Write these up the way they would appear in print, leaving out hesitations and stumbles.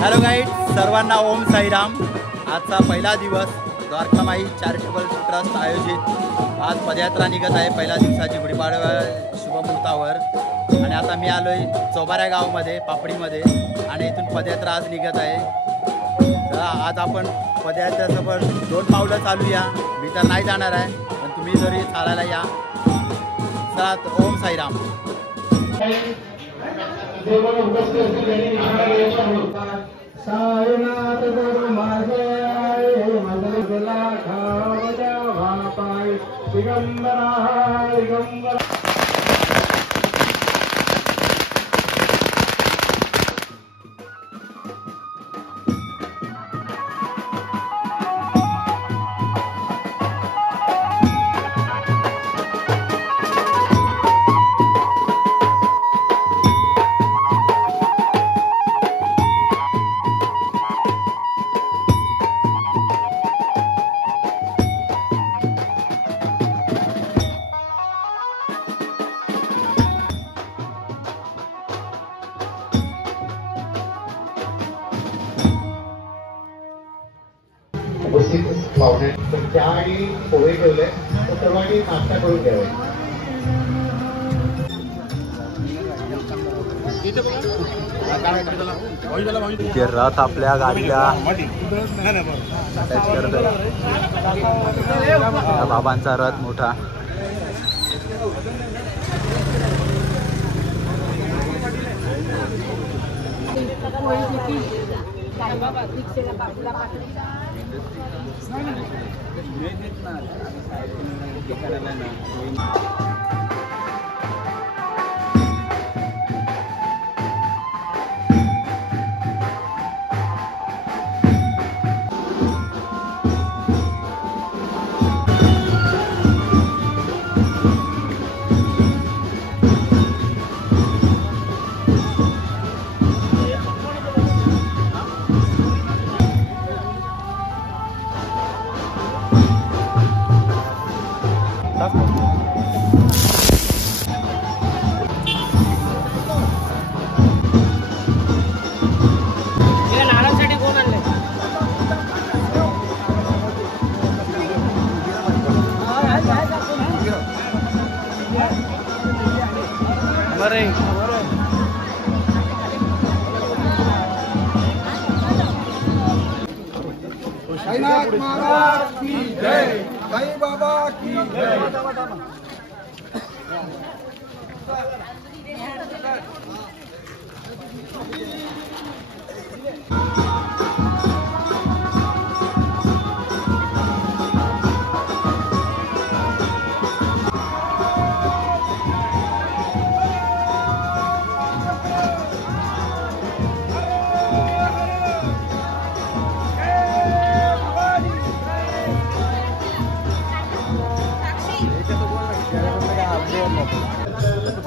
Hello guide, सर्वांना ओम साईराम। आजचा पहिला दिवस द्वारकामाई चॅरिटेबल ट्रस्ट आयोजित आज पदयात्रा निघत आहे पहिल्या दिवसाची गुढीपाडवा शुभमुहूर्तावर। आणि आता मी आलोय चोबाऱ्या गावामध्ये पापडीमध्ये आणि इथून पदयात्रा आज निघत आहे। तर आज आपण पदयात्रेसोबत 2 पावलं चालूया। मी तर नाही जाणार आहे, पण तुम्ही जरी चालायला या। चला, ओम साईराम। साईनाथ गुरु माझे मंगल गेला खावजा वापाय दिगंबरा दिगंबरा। उपस्थित पाहुणे चहा आणि पोहे ठेवले तर सर्वांनी नाश्ता करून घ्यावे। ते रथ आपल्या गाडीला बाबांचा रथ मोठा। साईनाथ महाराज की जय, साई बाबा की जय।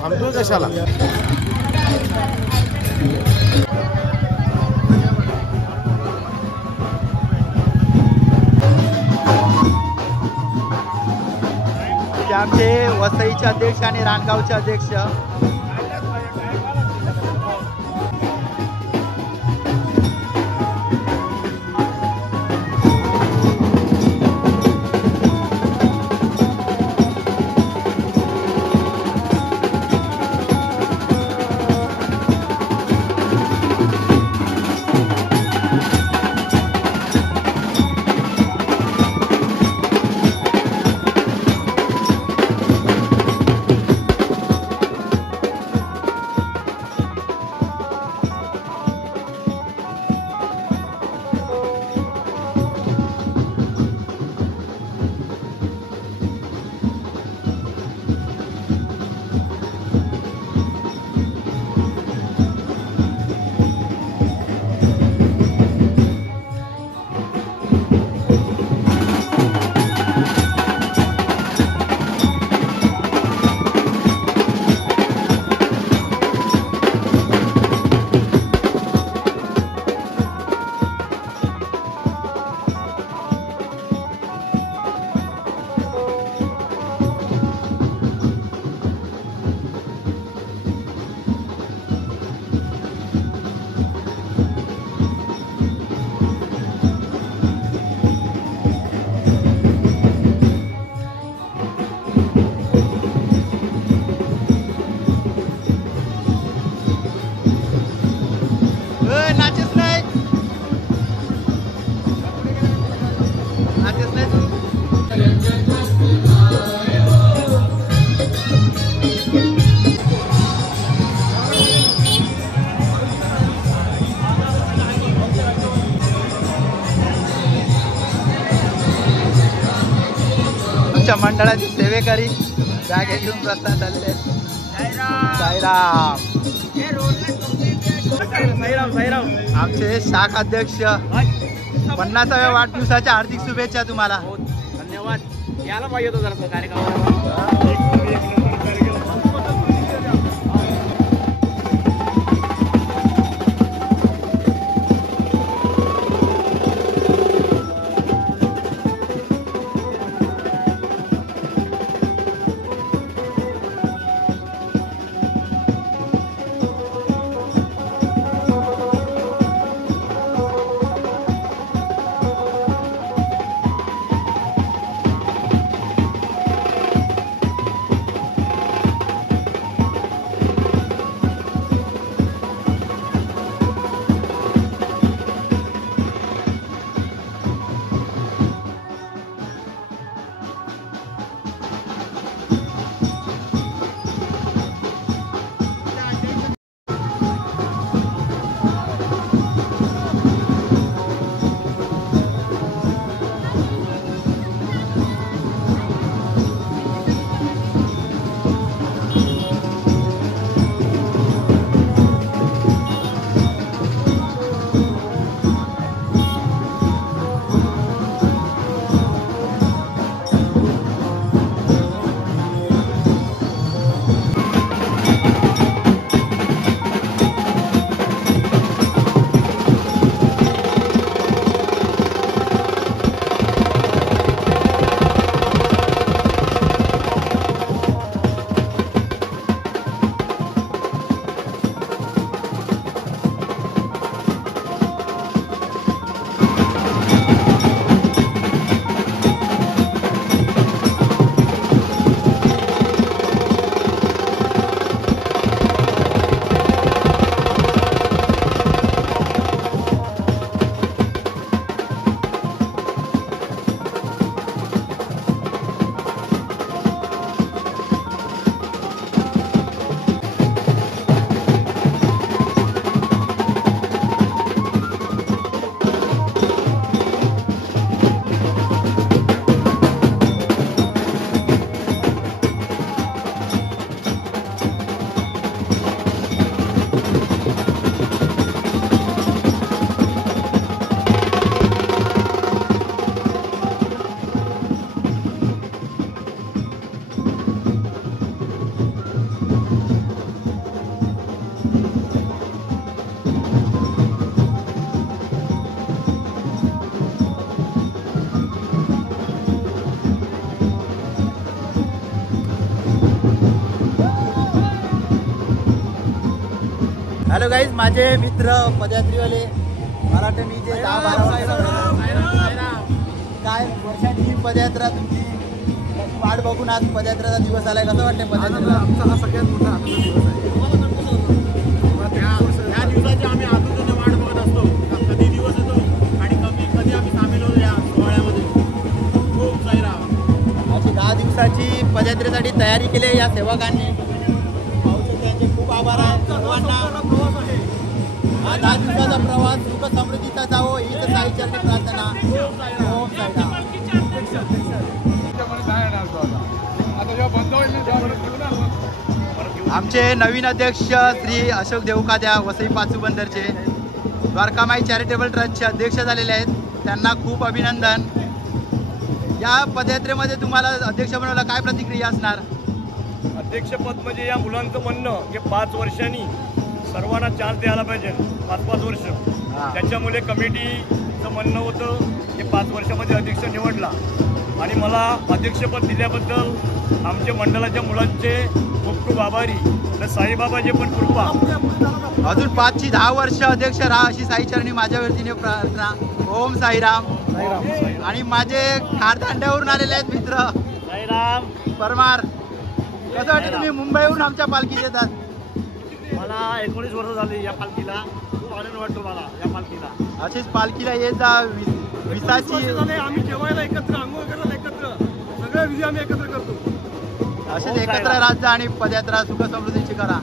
थांबतो कशाला? आमचे वसईचे अध्यक्ष आणि रानगावचे अध्यक्ष मंडळाचे सेवेकरी बॅग घेऊन प्रस्थान झालेले आहेत. साईराम. आमचे शाख अध्यक्ष 50व्या वाढदिवसाच्या हार्दिक शुभेच्छा तुम्हाला. धन्यवाद. याला पाहिजे होतं जरा कार्यक्रम. हॅलो गाईज, माझे मित्र पदयात्रीवाले मराठी मी जे 10-12 काय वर्षांची पदयात्रा तुमची वाट बघून आज पदयात्रेचा दिवस आलाय. कसं वाटतंय पदयात्रेला? आमचा हा सगळ्यात मोठा आनंद दिवस आहे. या दिवसाची आम्ही आतुरतेने वाट बघत असतो. कधी दिवस येतो आणि कधी आम्ही सामील होतो या सोहळ्यामध्ये. खूप साईराम. अशी 10 दिवसाची पदयात्रेसाठी तयारी केली आहे या सेवकांनी. त्यांचे खूप आभार आहे सर्वांना. हा 10 दिवसाचा प्रवास सुख समृद्धीचा जावो हीच साईचरणी प्रार्थना. ओम साईराम. आमचे नवीन अध्यक्ष श्री अशोक देवकाद्या वसई पाचू बंदरचे द्वारकामाई चॅरिटेबल ट्रस्टचे अध्यक्ष झालेले आहेत. त्यांना खूप अभिनंदन. या पदयात्रेमध्ये तुम्हाला अध्यक्ष बनवलं, काय प्रतिक्रिया असणार? अध्यक्षपद म्हणजे या मुलांचं म्हणणं की 5 वर्षांनी सर्वांना चान्स द्यायला पाहिजे. 5-5 वर्ष. त्याच्यामुळे कमिटीचं म्हणणं होतं की 5 वर्षामध्ये अध्यक्ष निवडला आणि मला अध्यक्षपद दिल्याबद्दल आमच्या मंडळाच्या मुलांचे खूप खूप आभारी. तर साईबाबाचे पण कृपा. अजून 5-10 वर्ष अध्यक्ष राहा अशी साईचरणी माझ्या वतीने प्रार्थना. ओम साईराम. आणि माझे खारदांड्यावरून आलेले आहेत मित्र साईराम परमार. कसं वाटतं तुम्ही मुंबईहून आमच्या पालखीत येतात? मला 19 वर्ष झाली या पालखीला. खूप आनंद वाटतो मला या पालखीला. अशीच पालखीला येत जा. विसाची आम्ही जेवायला एकत्र, आंघोळ करायला एकत्र, सगळे विधी आम्ही एकत्र करतो. असेच एकत्र राहत जा आणि पदयात्रा सुख समृद्धीची करा.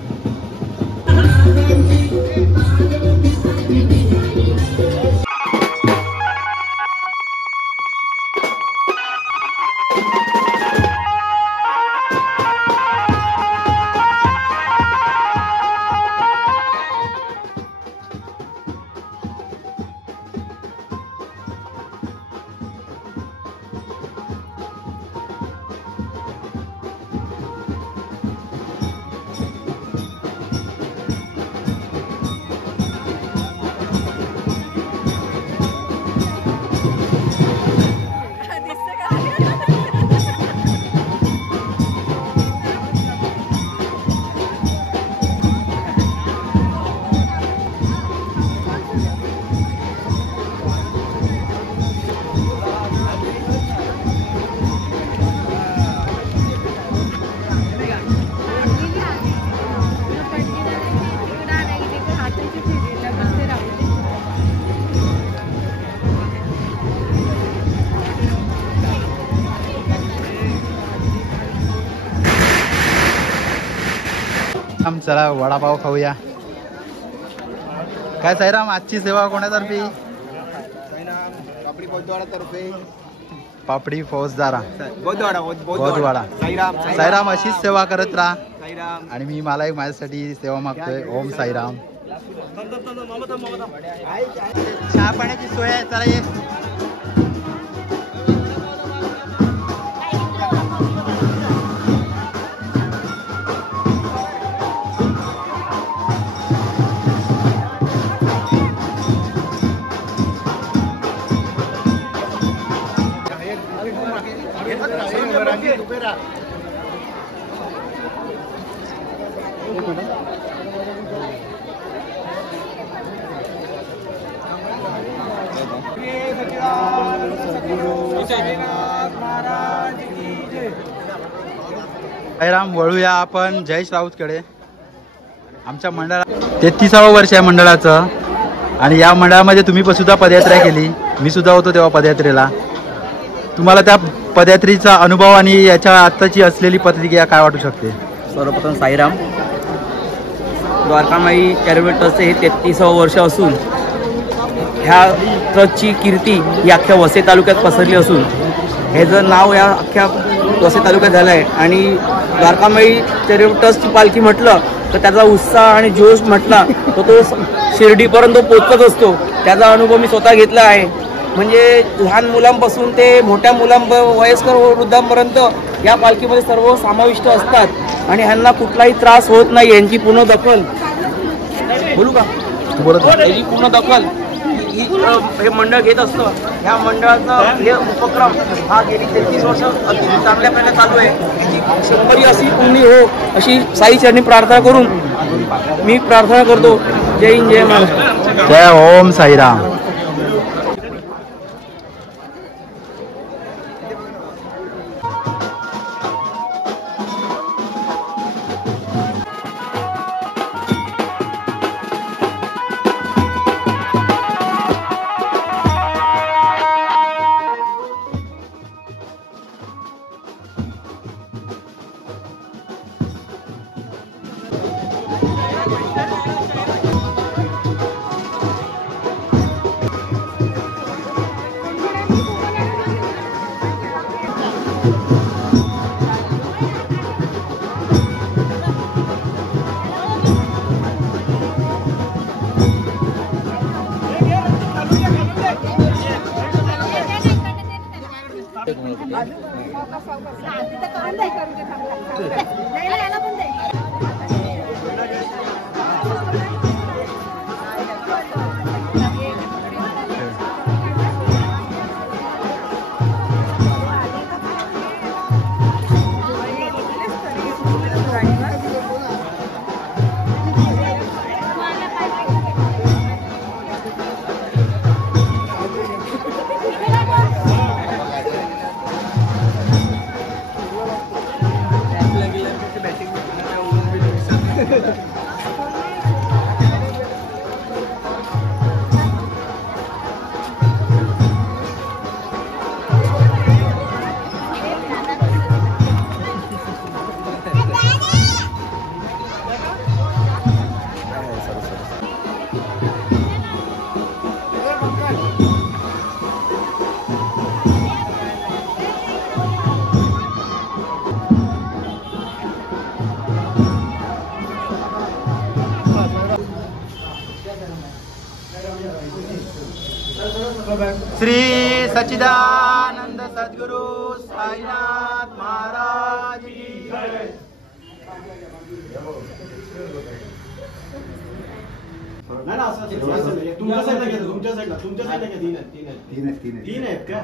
चला वडापाव खाऊया. काय साईराम, आजची सेवा कोणातर्फे? पापडी फौजदारा बौद्धवाडा. साईराम अशीच सेवा करत राहा. आणि मी मला एक माझ्यासाठी सेवा मागतोय. ओम साईराम. चहा पाण्याची सोय आहे, चला ये. साईराम, वळूया आपण जयेश राऊतकडे. आमच्या मंडळात 33वं वर्ष आहे मंडळाचं. आणि या मंडळामध्ये तुम्ही पण सुद्धा पदयात्रा केली. मी सुद्धा होतो तेव्हा पदयात्रेला. तुम्हाला त्या पदयात्रेचा अनुभव आणि याच्या आत्ताची असलेली प्रतिक्रिया काय वाटू शकते? सर्वप्रथम साईराम. द्वारकामाई चॅरिटेबल ट्रस्टचे हे 33वं वर्ष असून ह्या ट्रस्टची कीर्ती ही अख्ख्या वसई तालुक्यात पसरली असून हे जर नाव या अख्ख्या वसई तालुक्यात झालं आहे. आणि द्वारकामाई चॅरिटेबल ट्रस्टची पालखी म्हटलं तर त्याचा उत्साह आणि जोश म्हटला तर तो शिर्डीपर्यंत पोचत असतो. त्याचा अनुभव मी स्वतः घेतला आहे. म्हणजे लहान मुलांपासून ते मोठ्या वयस्कर वृद्धांपर्यंत या पालखीमध्ये सर्व समाविष्ट असतात. आणि ह्यांना कुठलाही त्रास होत नाही. यांची पूर्ण दखल बोलू का याची पूर्ण दखल हे मंडळ घेत असतं. ह्या मंडळाचा हे उपक्रम हा गेली 33 वर्ष अगदी चांगल्यापणे चालू आहे. याची 100वी अशी पूर्ण हो अशी साई चरणी प्रार्थना करून मी प्रार्थना करतो. जय हिंद, जय महाराष्ट्र. जय ओम साईराम. श्री सच्चिदानंद सद्गुरु साईनाथ महाराज की जय. तीन आहेत का?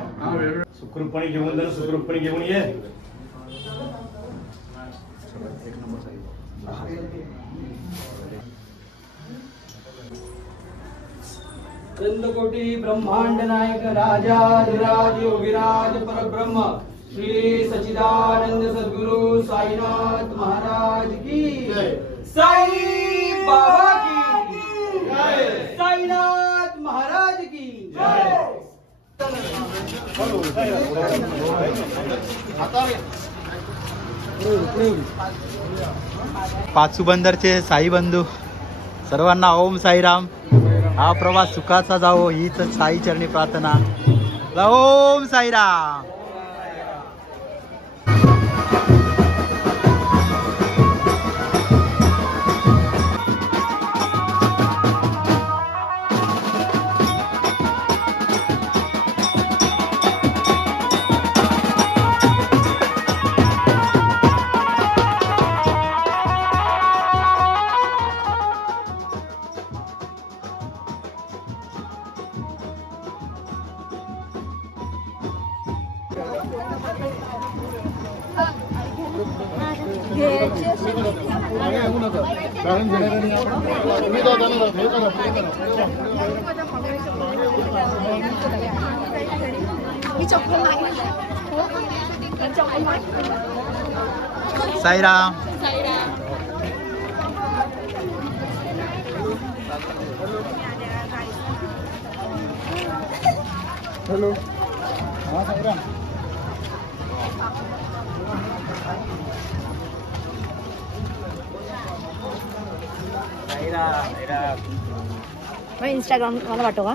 सुखरूपपणे घेऊन जरा सुखरूपपणे घेऊन ये. चंद्रकोटी ब्रह्मांड नायक राजाधिराज योगीराज परब्रह्म श्री सच्चिदानंद सद्गुरु साईनाथ महाराज की जय. साई बाबा की जय. साईनाथ महाराज की जय. पाचू बंदरचे साई बंधू सर्वांना ओम साईराम. हा प्रवास सुखाचा जावो हीच साई चरणी प्रार्थना. ओम साईराम. साईराम. हॅलो हा साईराम. मग इंस्टाग्राम मला पाठव का?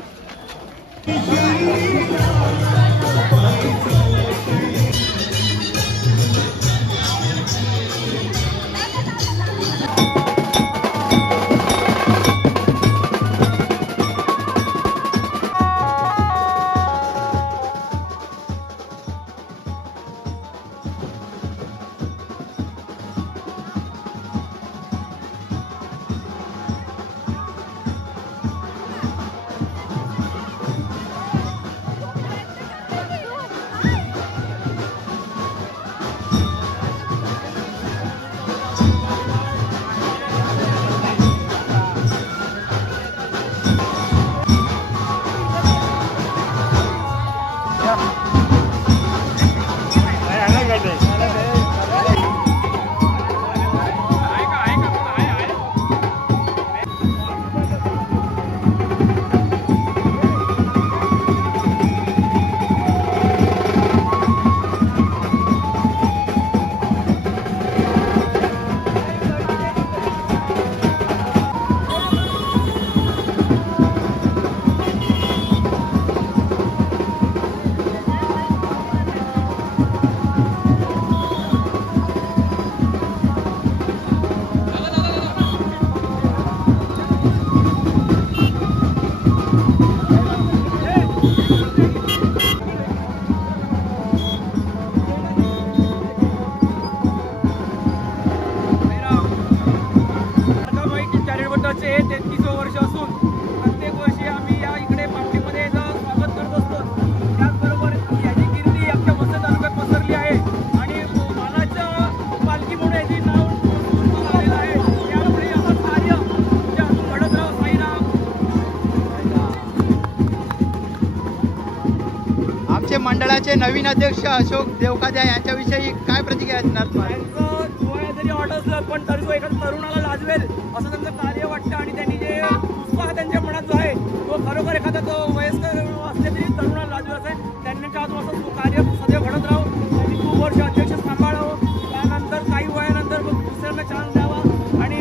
मंडळाचे नवीन अध्यक्ष अशोक देवकाजा यांच्याविषयी काय प्रतिक्रिया असणार तुम्हाला? जरी ऑर्डर असलं पण तरी तो एखाद्या तरुणाला लाजवेल असं त्यांचं कार्य वाटतं आणि त्यांनी जे उत्साह त्यांच्या मनात जो आहे तो खरोखर एखादा तो वयस्कर असले तरी तरुणाला लाजवेल असं त्यांच्या असं तो कार्य सध्या घडत राहू. त्यांनी खूप वर्ष अध्यक्ष सांभाळावं, त्यानंतर काही वयानंतर दुसऱ्यांना चान्स द्यावा आणि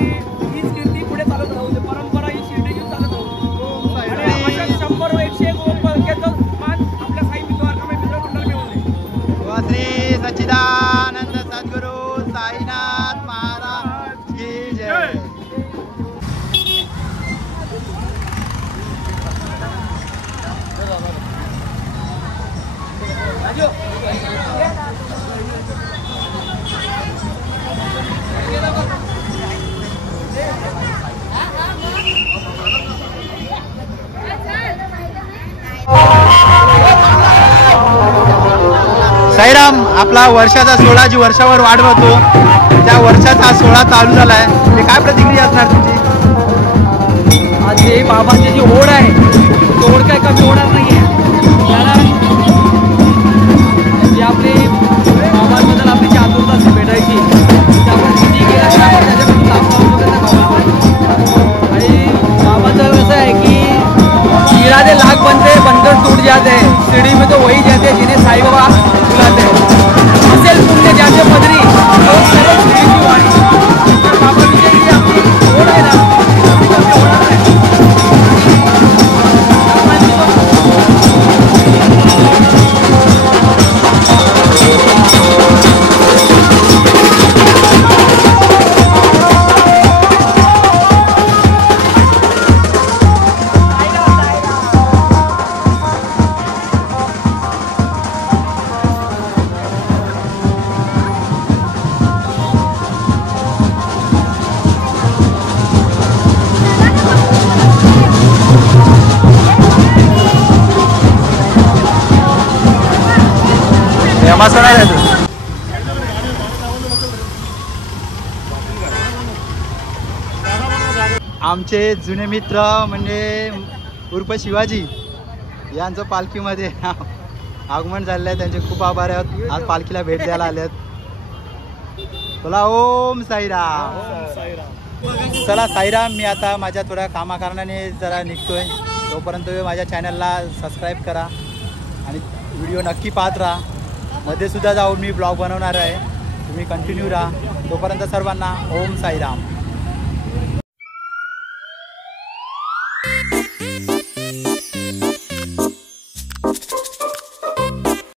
हीच कीर्ती पुढे चालत राहू दे. परंपरा ही शिर्डीची चालत राहू आणि अशा 100-101 मान आपल्या साई द्वारकामाई मित्र मंडळ मिळवून दे. श्री सच्चिदानंद सद्गुरु साईनाथ महाराज की जय. साईराम, आपला वर्षाचा सोहळा जी वर्षावर वाढवतो त्या वर्षाचा सोहळा चालू झालाय, ते काय प्रतिक्रिया असणार तुमची? आज हे बाबांची जी ओढ आहे ती ओढ काय कमी होणार नाही आहे. कारण जी आपली बाबांबद्दल आपली जी आतुरता असते भेटायची ती आपण किती केलं तर आपण त्याच्यापासून लाभ पाहतो त्या बाबांकडे. आणि बाबांचं कसं आहे की इरादे लाख बनते बनकर टूट जाते, शिर्डी में तो वही जाते जिन्हें साई बाबा बुलाते. असेल पुण्य ज्याच्या पदरी तो सर्व शिर्डीची वाणी. तमास होणार आहे तो. आमचे जुने मित्र म्हणजे उर्फ शिवाजी यांचं पालखीमध्ये आगमन झालेलं आहे. त्यांचे खूप आभार आहेत. आज पालखीला भेट द्यायला आलेत. बोला ओम साईराम. चला साईराम. मी आता माझ्या थोड्या कामाकारणाने जरा निघतोय. तोपर्यंत माझ्या चॅनलला सबस्क्राईब करा आणि व्हिडिओ नक्की पाहत राहा. मध्ये सुद्धा जाऊन मी ब्लॉग बनवणार आहे. तुम्ही कंटिन्यू राहा. तोपर्यंत सर्वांना ओम साईराम.